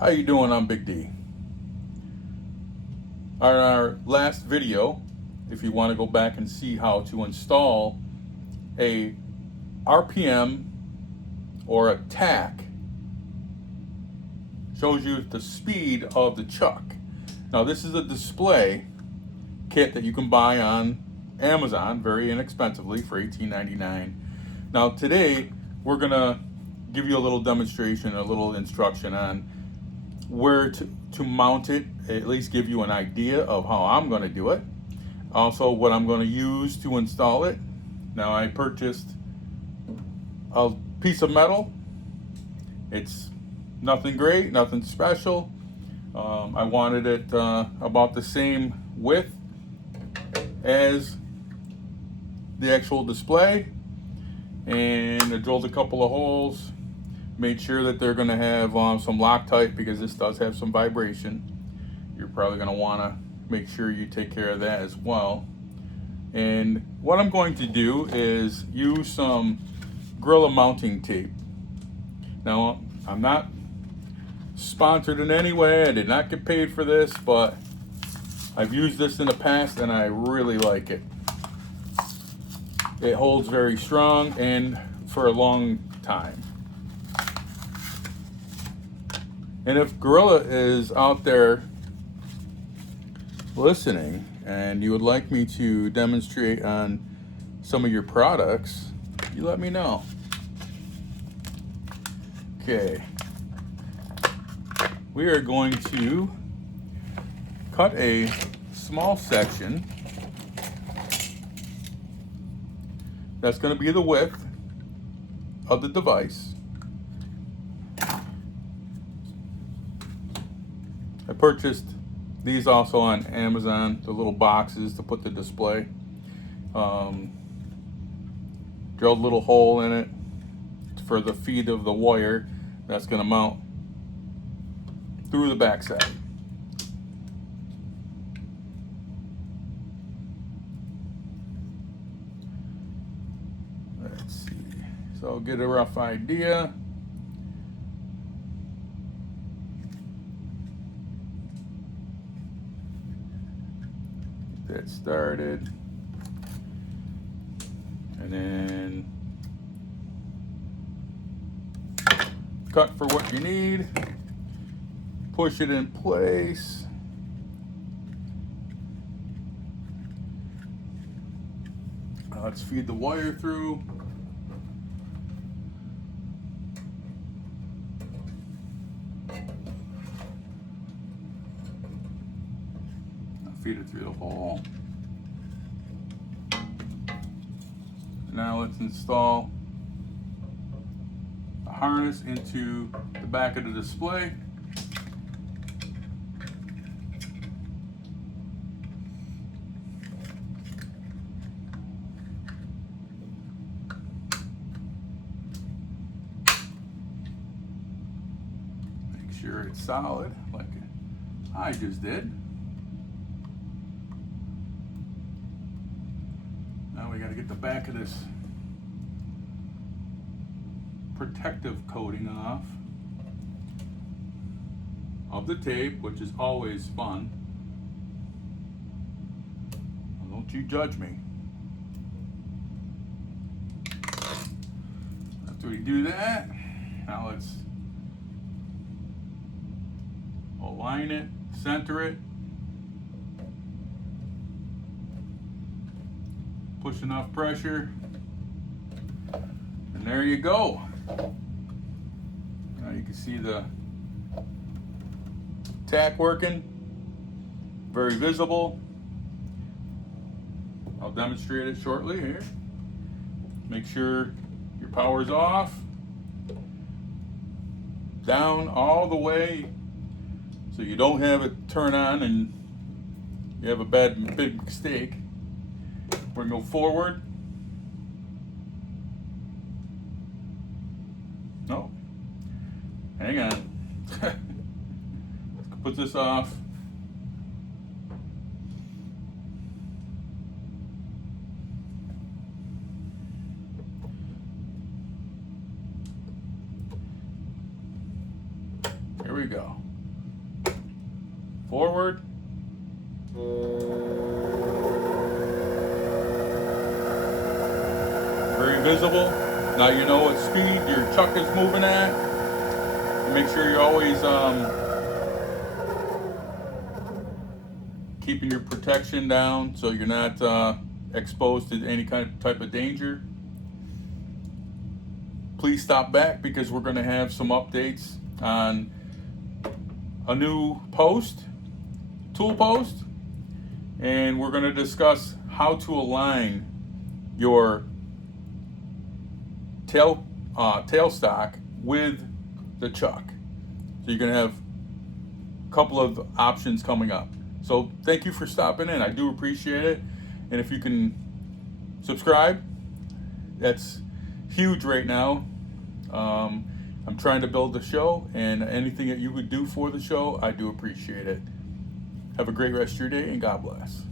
How you doing? I'm Big D. On our last video, if you want to go back and see how to install a RPM or a tack, shows you the speed of the chuck. Now this is a display kit that you can buy on Amazon very inexpensively for $18.99. Now today we're gonna give you a little demonstration, a little instruction on where to mount it, at least give you an idea of how I'm going to do it. Also what I'm going to use to install it. Now I purchased a piece of metal. It's nothing great, nothing special. I wanted it about the same width as the actual display, and I drilled a couple of holes. Made sure that they're going to have some Loctite, because this does have some vibration. You're probably going to want to make sure you take care of that as well. And what I'm going to do is use some Gorilla mounting tape. Now I'm not sponsored in any way. I did not get paid for this, but I've used this in the past and I really like it. It holds very strong and for a long time. And if Gorilla is out there listening and you would like me to demonstrate on some of your products, you let me know. Okay. We are going to cut a small section. That's going to be the width of the device. I purchased these also on Amazon, the little boxes to put the display. Drilled a little hole in it for the feed of the wire that's going to mount through the backside. Let's see. So get a rough idea. That started, and then cut for what you need, push it in place, let's feed the wire through. Feed it through the hole. Now let's install the harness into the back of the display. Make sure it's solid like I just did. We got to get the back of this protective coating off of the tape, which is always fun. Well, don't you judge me. After we do that, now let's align it, center it. Push enough pressure, and there you go. Now you can see the tack working, very visible. I'll demonstrate it shortly here. Make sure your power's off, down all the way, so you don't have it turn on and you have a big mistake. We're going to go forward. No. Hang on. Let's put this off. Here we go. forward. Very visible. Now you know what speed your chuck is moving at. Make sure you're always keeping your protection down so you're not exposed to any kind of type of danger. Please stop back because we're going to have some updates on a new tool post, and we're going to discuss how to align your tailstock with the chuck. So you're going to have a couple of options coming up. So thank you for stopping in. I do appreciate it. And if you can subscribe, that's huge right now. I'm trying to build the show, and anything that you would do for the show, I do appreciate it. Have a great rest of your day, and God bless.